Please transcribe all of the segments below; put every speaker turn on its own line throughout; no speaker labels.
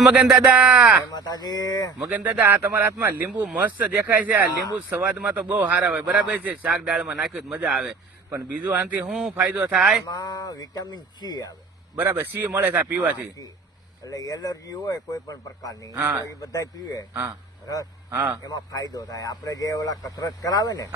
મગન દાદા.
માતાજી.
મગન દાદા આ તમારા હાથમાં લીંબુ મસ્ત દેખાય છે. આ લીંબુ સ્વાદમાં તો બહુ સારા હોય. બરાબર છે? શાક દાળમાં નાખ્યું મજા આવે. પણ બીજું આનાથી શું ફાયદો થાય?
વિટામિન સી આવે.
બરાબર સી મળે છે પીવાથી.
એટલે એલર્જી હોય કોઈ પણ પ્રકારની. એ બધા પીવે.
હા.
રસ એમાં ફાયદો થાય. આપણે જે ઓલા કસરત કરાવે ને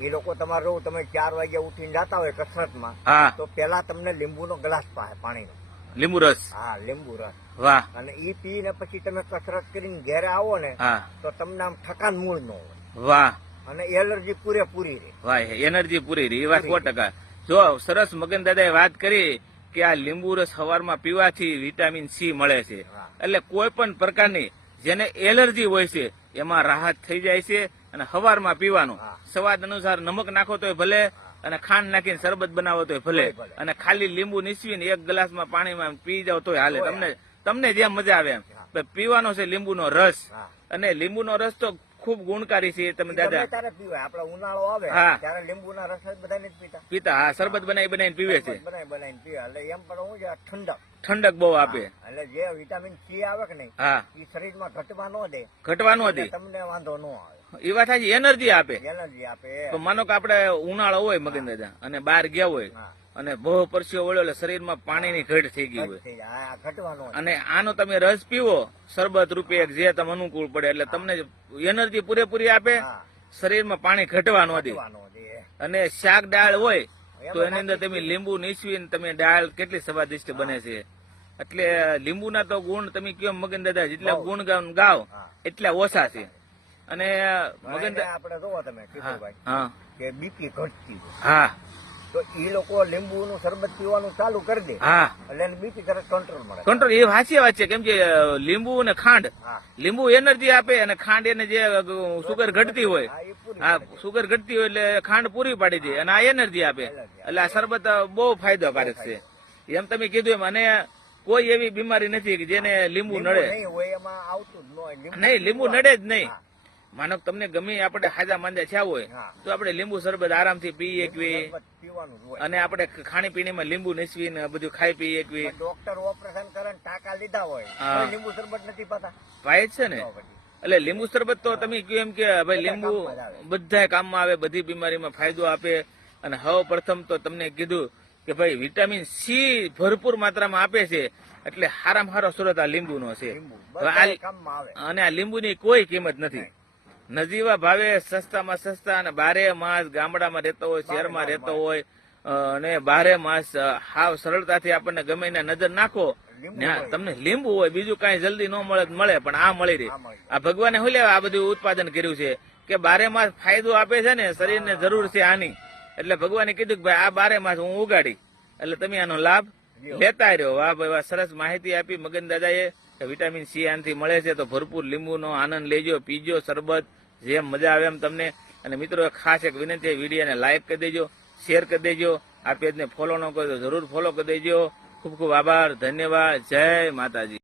એ લોકો તમારે તમે ચાર વાગે ઉઠીને જતા હોય કસરતમાં
માં
તો પેલા તમને લીંબુનો ગ્લાસ પાણી પાણીનો.
લીંબુ રસ
હા લીંબુ રસ
વાહ.
અને એ પીને પછી તમે કસરત કરીને ઘેરે આવો ને તો તમને આમ થકાન મૂળ ન હોય.
વાહ.
અને એલર્જી પૂરેપૂરી રહે.
વાહ એનર્જી પૂરી રહી એ વાત સો ટકા. જો સરસ મગન દાદાએ વાત કરી કે આ લીંબુ રસ સવારમાં પીવાથી વિટામિન સી મળે છે. એટલે કોઈ પણ પ્રકારની જેને એલર્જી હોય છે એમાં રાહત થઈ જાય છે અને સવારમાં પીવાનું. સ્વાદ અનુસાર નમક નાખો તો ભલે. અને ખાંડ નાખીને શરબત બનાવો તો ભલે. અને ખાલી લીંબુ નીસવીને એક ગ્લાસમાં પાણીમાં પી જાવ તો હાલે. તમને તમને જેમ મજા આવે એમ. પીવાનો છે લીંબુનો રસ.
અને
અને લીંબુનો રસ તો ખૂબ ગુણકારી છે તમે દાદા.
આપડે ઉનાળો આવે
હા.
ત્યારે લીંબુના રસ જ પીતા.
પીતા હા શરબત બનાવી બનાવીને પીવે છે.
બનાવી બનાવીને પીવે. એટલે એમ પણ હું છે ઠંડક.
ઠંડક બહુ આપે.
એટલે જે વિટામિન સી આવે કે નહીં
હા.
એ શરીરમાં ઘટવા ન દે.
ઘટવા
ન
દે.
તમને વાંધો ન આવે.
એ વાત થાય એનર્જી આપે.
એનર્જી આપે
તો માનો કે આપણે ઉનાળો હોય મગન દાદા અને બહાર ગયા હોય અને બહુ પરસ્યો વળ્યો એટલે શરીરમાં પાણીની ઘટ થઈ ગઈ હોય. અને આનો તમે રસ પીવો શરબત રૂપે જે તમે અનુકૂળ પડે એટલે તમને એનર્જી પૂરેપૂરી આપે શરીરમાં પાણી ઘટવાનું
ઘટવા ન દે
અને શાક દાળ હોય તો એની અંદર તમે લીંબુ નીસવીને તમે દાળ કેટલી સ્વાદિષ્ટ બને છે. એટલે લીંબુના તો ગુણ તમે કયો મગન દાદા જેટલા ગુણ ગાવ ગાવ એટલા ઓછા છે. અને મગન
આપણે જોવો તમે કિશોરભાઈ કે બીપી ઘટતી
હા.
તો એ લોકો લીંબુનું શરબત પીવાનું ચાલુ કરી દે.
હા.
એટલે બીપી તરત કંટ્રોલ મળે.
કંટ્રોલ એ સાચી વાત છે. કેમ કે લીંબુ અને ખાંડ લીંબુ એનર્જી આપે અને ખાંડ એને જે સુગર ઘટતી હોય.
હા.
સુગર ઘટતી હોય એટલે ખાંડ પૂરી પાડી દે અને આ એનર્જી આપે. એટલે આ શરબત બહુ ફાયદાકારક છે. એમ તમે કીધું એમ. અને કોઈ એવી બીમારી નથી કે જેને લીંબુ
લીંબુ
નડે.
એમાં આવતું જ ન હોય. લીંબુ
નહીં લીંબુ નડે જ નહીં.
હા.
માનો કે તમને ગમે આપણે હાજા માંદા થયા હોય તો આપણે લીંબુ શરબત આરામથી પી એકવી અને આપણે ખાણી પીણીમાં લીંબુ નીસવીને બધું ખાઈ પી એકવી
ડોક્ટર ઓપરેશન કરે ને ટાંકા લીધા હોય લીંબુ શરબત નથી પાતા.
પાય છે ને? એટલે લીંબુ શરબત તો તમે કહ્યું એમ કે ભાઈ લીંબુ. બધા કામમાં આવે બધી બીમારીમાં ફાયદો આપે. અને હવે પ્રથમ તો તમને કીધું કે ભાઈ વિટામિન સી ભરપૂર માત્રામાં આપે છે એટલે હારામાં હારો સુરત આ લીંબુનો છે.
લીંબુ નો આવે.
અને આ લીંબુની કોઈ કિંમત નથી. નજીવા ભાવે સસ્તામાં સસ્તા અને બારે માસ ગામડામાં રહેતો હોય શહેરમાં રહેતો હોય અને બારે માસ હાવ સરળતાથી આપણને ગમે નજર નાખો. તમને લીંબુ હોય બીજું કાંઈ જલ્દી ન મળે મળે પણ આ મળી રહી.
આ મળી રહે.
આ ભગવાને શું લેવા આ બધું ઉત્પાદન કર્યું છે? કે બારે માસ ફાયદો આપે છે ને શરીરને જરૂર છે આની. એટલે ભગવાને કીધું કે ભાઈ આ બારે માસ હું ઉગાડી. એટલે તમે આનો લાભ લેતા રહ્યો. વાહ ભાઈ વાહ સરસ માહિતી આપી મગન દાદાએ કે વિટામિન સી આનાથી મળે છે તો ભરપૂર લીંબુનો આનંદ લેજો, પીજો, શરબત, જેમ મજા આવે એમ તમને. અને મિત્રો ખાસ એક વિનંતી વિડીયોને લાઈક કરી દેજો, શેર કરી દેજો, આ પેજને ફોલો ન કરો તો જરૂર ફોલો કરી દેજો. ખૂબ ખૂબ આભાર, ધન્યવાદ, જય માતાજી.